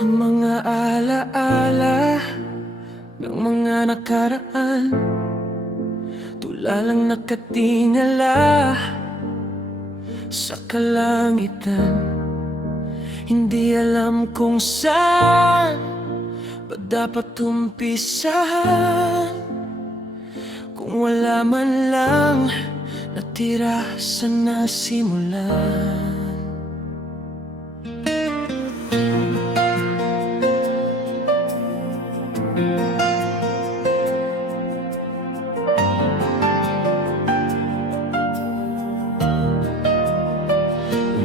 Ang mga alaala ng mga nakaraan, tulalang nakatingala sa kalangitan. Hindi alam kung saan ba dapat umpisahan, kung wala man lang natira sa nasimulan.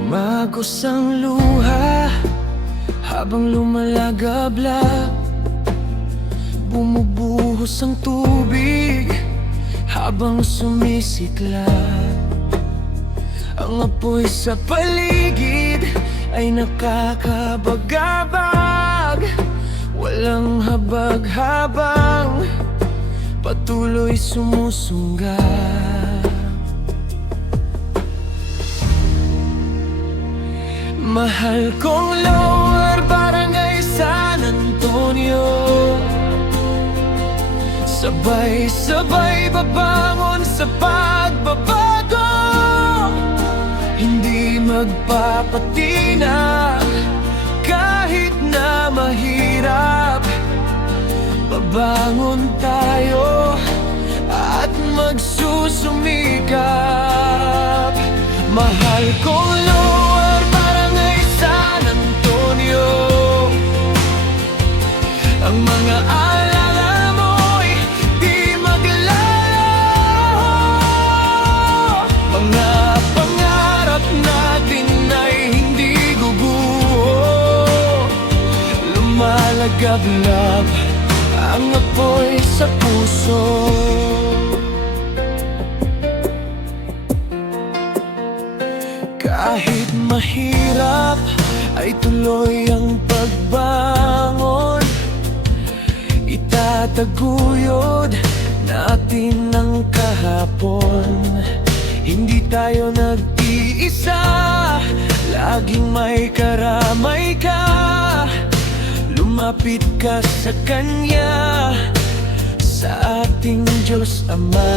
Umagos ang luha habang lumalagablab, bumubuhos ang tubig habang sumisiklab. Ang apoy sa paligid ay nakakabagabag, walang habag-habang patuloy sumusungga. Mahal kong Lower Barangay San Antonio, sabay-sabay babangon sa pagbabago. Hindi magpapatina kahit na mahirap. Babangon tayo at magsusumikap. Mahal kong Lower Barangay San Antonio, ang mga alala mo'y di maglalaho. Mga pangarap natin ay hindi guguho. Lumalagablab ang apoy sa puso. Kahit mahirap ay tuloy ang pagbangon. Itataguyod natin ang kahapon. Hindi tayo nag-iisa, laging may karamay ka. Lumapit ka sa Kanya, sa ating Diyos Ama.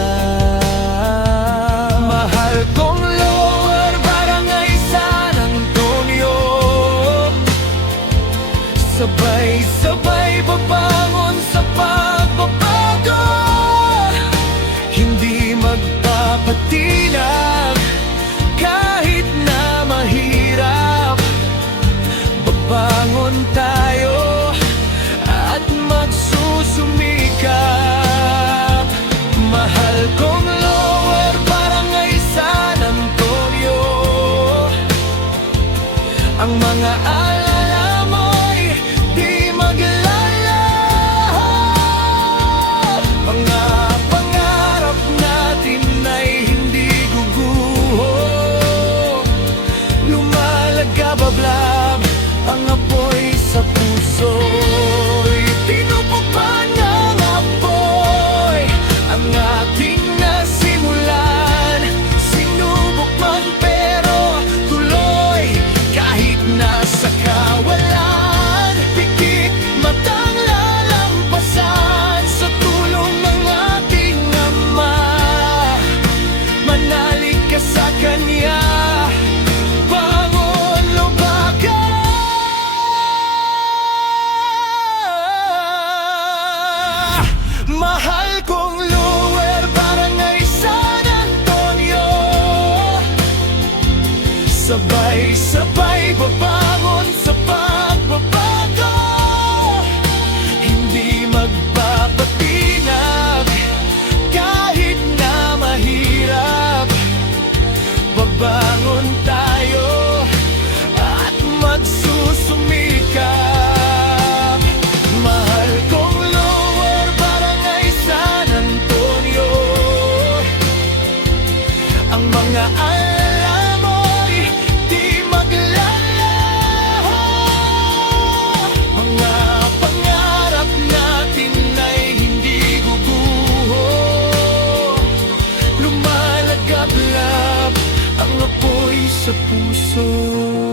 Mahal kong Lower Barangay San Antonio, sabay-sabay babangon sa pagbabago. Hindi magpapatinag kahit na mahirap. Babangon tayo at magsusumikap. Mahal kong Lower Barangay San Antonio, ang mga alala mo'y di maglalaho. Mga pangarap natin ay hindi guguho. Lumalagablab ang apoy sa puso. Tinupok pa ng apoy ang ating nasimulan. Sinubok man pero tuloy, kahit nasa kawalan. Pikit matang lalampasan sa tulong ng ating Ama. Manalig ka sa Kanya, bangon lumaga. Mahal kong Lower Barangay San Antonio, sabay-sabay babangon sa pagbabago. Hindi magpapatinag kahit na mahirap. Babangon tayo at magsusumikap. Mahal kong Lower Barangay San Antonio, ang mga alala mo'y di maglalaho. Mga pangarap natin ay hindi guguho. Lumalagablab ang apoy sa puso.